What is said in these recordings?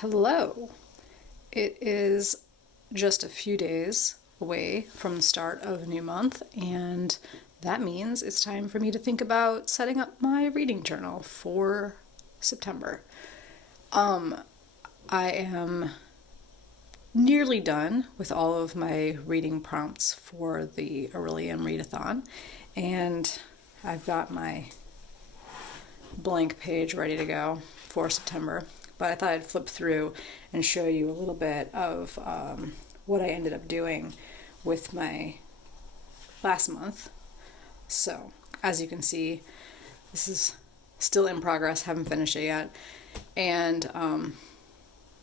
Hello. It is just a few days away from the start of a new month, and that means it's time for me to think about setting up my reading journal for September. I am nearly done with all of my reading prompts for the Aurelian Readathon, and I've got my blank page ready to go for September. But I thought I'd flip through and show you a little bit of what I ended up doing with my last month. So, as you can see, this is still in progress, haven't finished it yet, and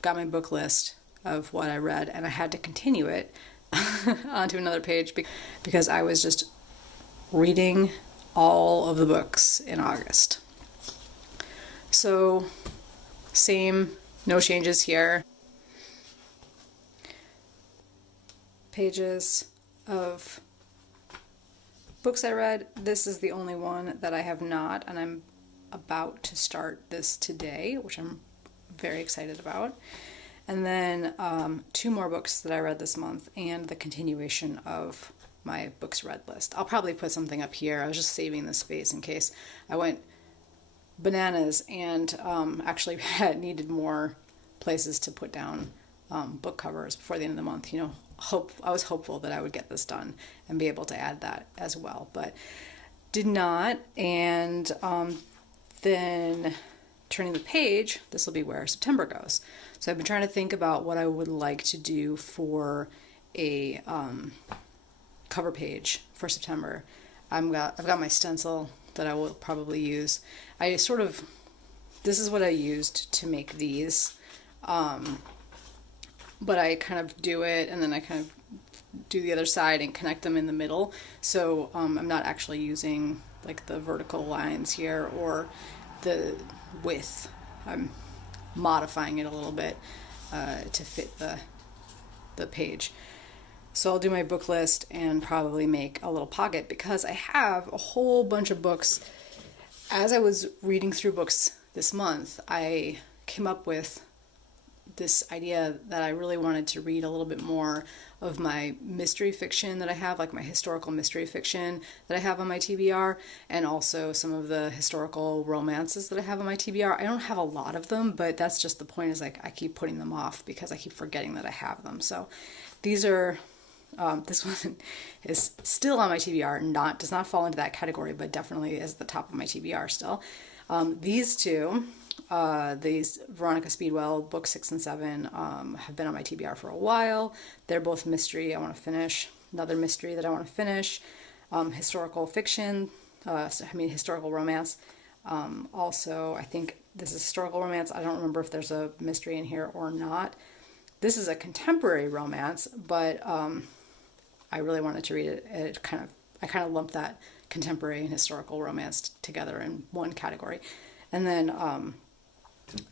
got my book list of what I read, and I had to continue it onto another page because I was just reading all of the books in August. So, same, no changes here. Pages of books I read. This is the only one that I have not, and I'm about to start this today, which I'm very excited about. And then 2 more books that I read this month and the continuation of my books read list. I'll probably put something up here. I was just saving the space in case I went bananas and actually needed more places to put down book covers before the end of the month. I was hopeful that I would get this done and be able to add that as well, but did not. And then turning the page, this will be where September goes. So I've been trying to think about what I would like to do for a cover page for September. I've got my stencil that I will probably use. This is what I used to make these, but I kind of do it and then I kind of do the other side and connect them in the middle. So I'm not actually using like the vertical lines here or the width. I'm modifying it a little bit to fit the page. So I'll do my book list and probably make a little pocket because I have a whole bunch of books. As I was reading through books this month, I came up with this idea that I really wanted to read a little bit more of my mystery fiction that I have, like my historical mystery fiction that I have on my TBR, and also some of the historical romances that I have on my TBR. I don't have a lot of them, but that's just the point, is like I keep putting them off because I keep forgetting that I have them. So these are this one is still on my TBR, does not fall into that category, but definitely is at the top of my TBR still. These two, these Veronica Speedwell, books 6 and 7, have been on my TBR for a while. They're both mystery I want to finish. Another mystery that I want to finish. Historical fiction, historical romance. Also, I think this is historical romance. I don't remember if there's a mystery in here or not. This is a contemporary romance, but I really wanted to read it. I kind of lumped that contemporary and historical romance together in one category. And then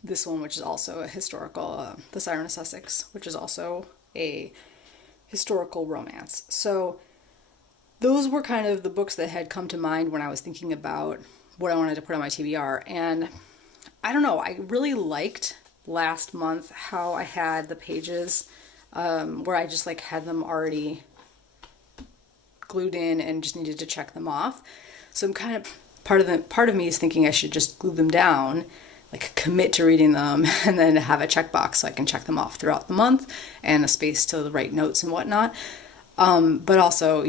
this one, which is also a historical, The Siren of Sussex, which is also a historical romance. So those were kind of the books that had come to mind when I was thinking about what I wanted to put on my TBR. And I don't know, I really liked last month how I had the pages where I just had them already glued in and just needed to check them off. So I'm kind of part of me is thinking I should just glue them down, commit to reading them, and then have a checkbox so I can check them off throughout the month and a space to write notes and whatnot. But also,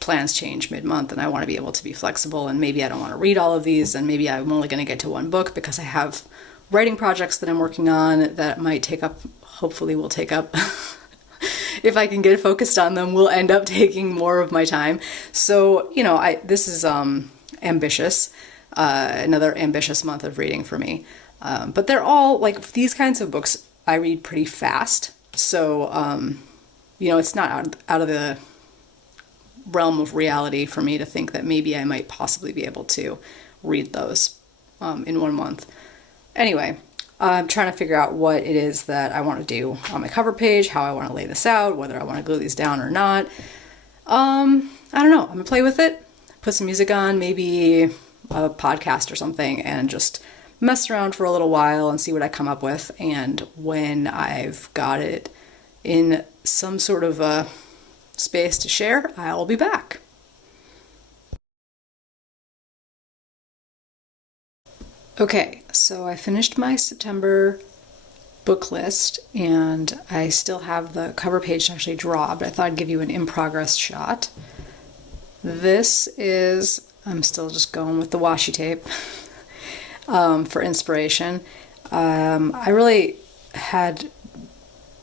plans change mid-month and I want to be able to be flexible, and maybe I don't want to read all of these, and maybe I'm only going to get to one book because I have writing projects that I'm working on that hopefully will take up if I can get focused on them, will end up taking more of my time. So, this is ambitious, another ambitious month of reading for me. But they're all, these kinds of books I read pretty fast. So, it's not out of the realm of reality for me to think that maybe I might possibly be able to read those in 1 month. Anyway, I'm trying to figure out what it is that I want to do on my cover page, how I want to lay this out, whether I want to glue these down or not. I don't know. I'm going to play with it, put some music on, maybe a podcast or something, and just mess around for a little while and see what I come up with. And when I've got it in some sort of a space to share, I'll be back. Okay, so I finished my September book list and I still have the cover page to actually draw, but I thought I'd give you an in progress shot. This is, I'm still just going with the washi tape for inspiration. I really had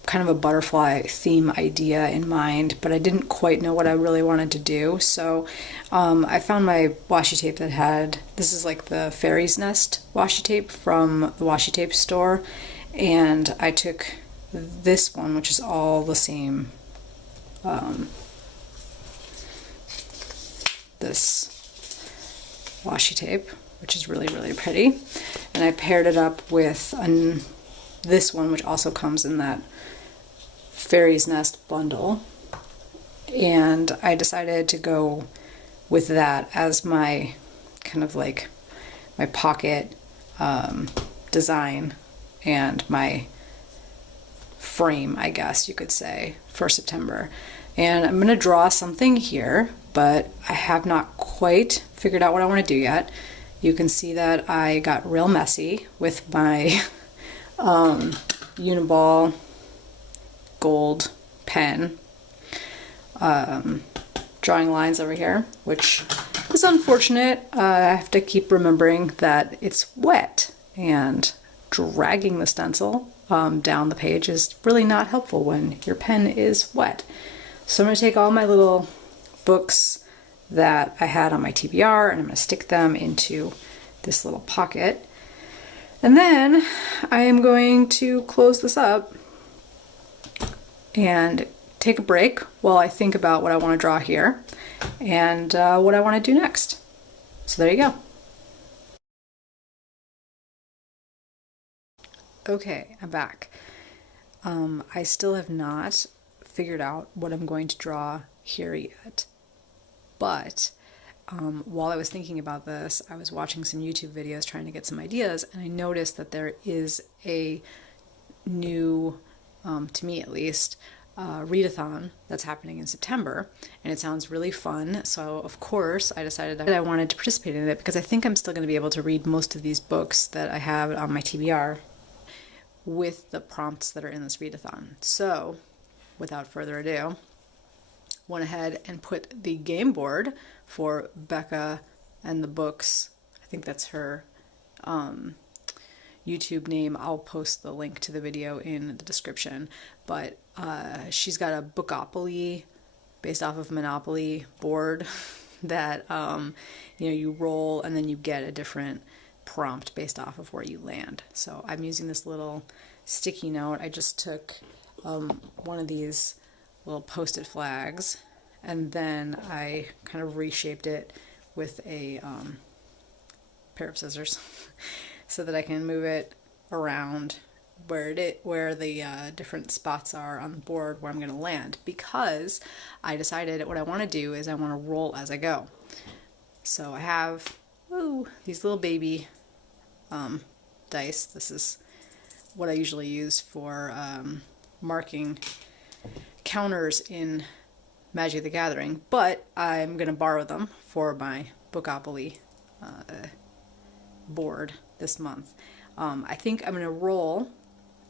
kind of a butterfly theme idea in mind, but I didn't quite know what I really wanted to do. So I found my washi tape that had, this is like the fairy's nest washi tape from the washi tape store. And I took this one, which is all the same, this washi tape, which is really, really pretty. And I paired it up with this one, which also comes in that Fairy's Nest bundle. And I decided to go with that as my kind of like my pocket design and my frame, I guess you could say, for September. And I'm going to draw something here, but I have not quite figured out what I want to do yet. You can see that I got real messy with my Uniball gold pen, drawing lines over here, which is unfortunate. I have to keep remembering that it's wet, and dragging the stencil down the page is really not helpful when your pen is wet. So I'm going to take all my little books that I had on my TBR and I'm going to stick them into this little pocket. And then I am going to close this up and take a break while I think about what I want to draw here and what I want to do next. So there you go. Okay, I'm back. I still have not figured out what I'm going to draw here yet, but while I was thinking about this, I was watching some YouTube videos trying to get some ideas, and I noticed that there is a new, to me at least, readathon that's happening in September, and it sounds really fun. So of course I decided that I wanted to participate in it because I think I'm still going to be able to read most of these books that I have on my TBR with the prompts that are in this readathon. So without further ado, went ahead and put the game board for Becca and the Books. I think that's her YouTube name. I'll post the link to the video in the description. But she's got a Bookopoly based off of Monopoly board that you roll and then you get a different prompt based off of where you land. So I'm using this little sticky note. I just took one of these little post-it flags and then I kind of reshaped it with a pair of scissors so that I can move it around where the different spots are on the board where I'm going to land, because I decided what I want to do is I want to roll as I go. So I have these little baby dice. This is what I usually use for marking counters in Magic the Gathering, but I'm going to borrow them for my Bookopoly board this month. I think I'm going to roll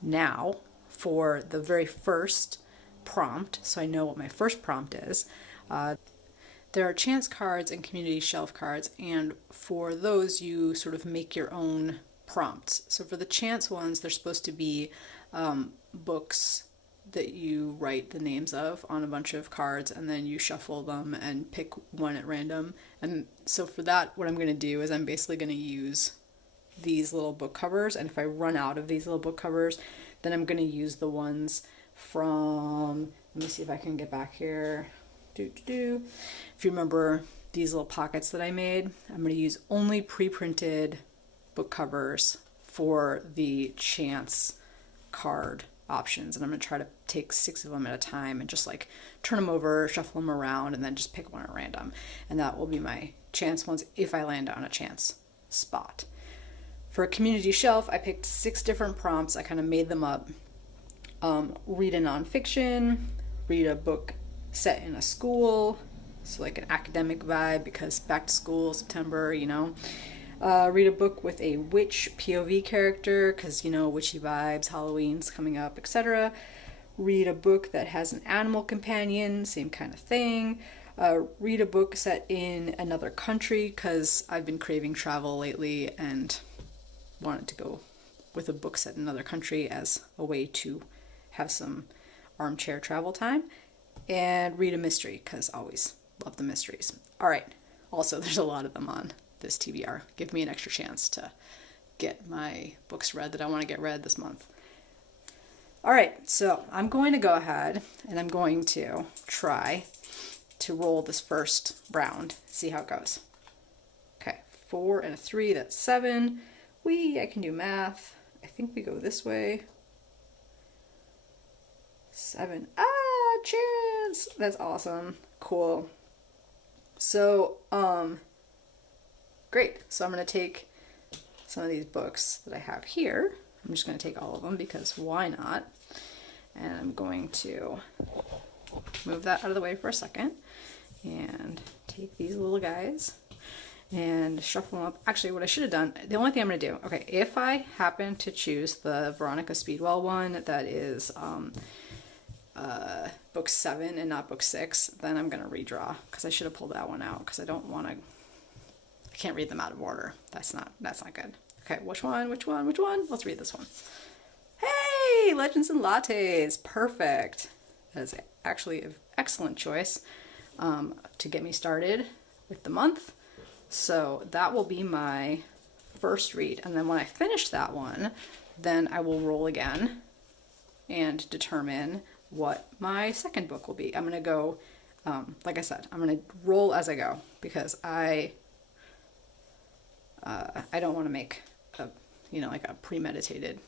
now for the very first prompt, so I know what my first prompt is. There are chance cards and community shelf cards, and for those you sort of make your own prompts. So for the chance ones, they're supposed to be books that you write the names of on a bunch of cards, and then you shuffle them and pick one at random. And so for that, what I'm going to do is I'm basically going to use these little book covers, and if I run out of these little book covers, then I'm going to use the ones from, let me see if I can get back here. If you remember these little pockets that I made, I'm going to use only pre-printed book covers for the chance card options, and I'm going to try to take 6 of them at a time and just like turn them over, shuffle them around, and then just pick one at random, and that will be my chance ones if I land on a chance spot. For a community shelf, I picked 6 different prompts. I kind of made them up. Read a nonfiction, read a book set in a school, so like an academic vibe because back to school, September, you know. Read a book with a witch POV character because, you know, witchy vibes, Halloween's coming up, etc. Read a book that has an animal companion, same kind of thing. Read a book set in another country because I've been craving travel lately and wanted to go with a book set in another country as a way to have some armchair travel time. And read a mystery because I always love the mysteries. All right. Also, there's a lot of them on this TBR. Give me an extra chance to get my books read that I want to get read this month. All right, so I'm going to go ahead and I'm going to try to roll this first round, see how it goes. Okay, 4 and a 3, that's 7. I can do math. I think we go this way. 7. Chance! That's awesome. Cool. So, great. So I'm going to take some of these books that I have here. I'm just going to take all of them because why not? And I'm going to move that out of the way for a second and take these little guys and shuffle them up. Actually, what I should have done, the only thing I'm going to do, okay, if I happen to choose the Veronica Speedwell one that is book 7 and not book 6, then I'm going to redraw because I should have pulled that one out because I don't want to, I can't read them out of order. That's not good. Okay, which one? Let's read this one. Hey, Legends and Lattes, perfect. That is actually an excellent choice to get me started with the month. So that will be my first read. And then when I finish that one, then I will roll again and determine what my second book will be. I'm going to go, like I said, I'm going to roll as I go because I don't want to make a, like a premeditated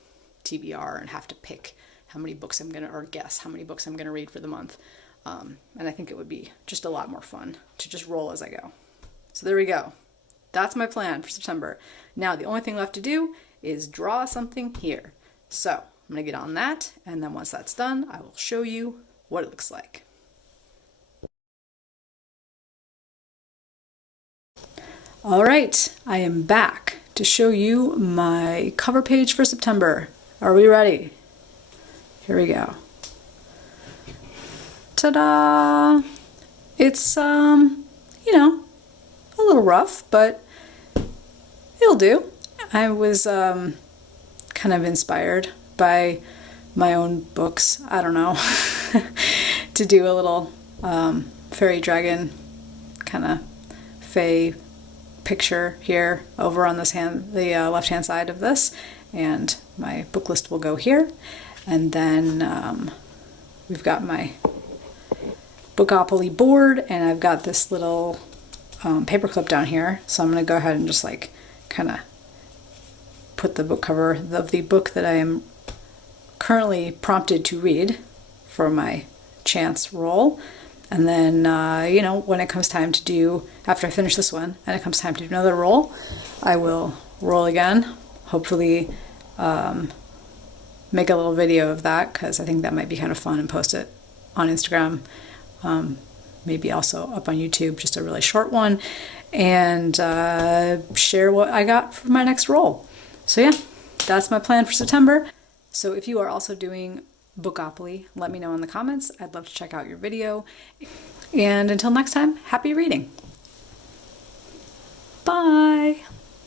TBR and have to pick how many books I'm going to, or guess how many books I'm going to read for the month. And I think it would be just a lot more fun to just roll as I go. So there we go. That's my plan for September. Now the only thing left to do is draw something here. So I'm going to get on that, and then once that's done, I will show you what it looks like. All right, I am back to show you my cover page for September. Are we ready? Here we go. Ta-da! It's, a little rough, but it'll do. I was kind of inspired by my own books, I don't know, to do a little fairy dragon kind of fae picture here over on the left-hand side of this, and my book list will go here. And then we've got my Bookopoly board, and I've got this little paper clip down here, so I'm going to go ahead and just like kind of put the book cover of the book that I am currently prompted to read for my chance roll. And then, when it comes time to do, after I finish this one, and it comes time to do another roll, I will roll again, hopefully make a little video of that, because I think that might be kind of fun, and post it on Instagram, maybe also up on YouTube, just a really short one, and share what I got for my next roll. So yeah, that's my plan for September. So if you are also doing Bookopoly, let me know in the comments. I'd love to check out your video. And until next time, happy reading. Bye.